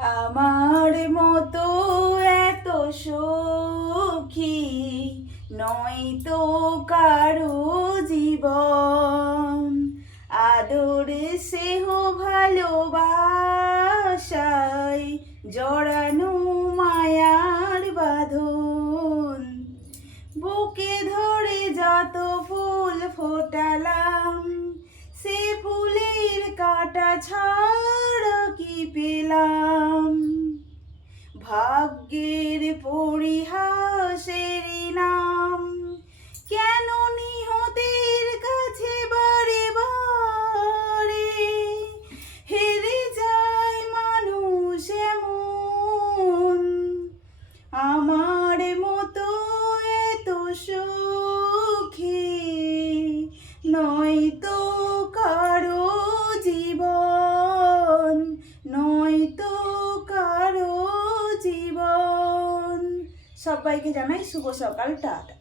আমার মতো এত সখী নয়তো কারো জীবন, আদর স্নেহ ভালোবাসায় জড়ানো মায়ার বাঁধন। বুকে ধরে যত ফুল ফোটালাম, সে ফুলের কাঁটা ছাড়া কি পেলাম? ভাগ্যের পরিহাসের নাম, কেন নিহতের কাছে বারে বারে হেরে যায় মানুষ এমন? আমার মতো এত সুখী নয়তো কারো জীবন, নয়তো কারো জীবন। সবাইকে জানাই শুভ সকাল, টাটা।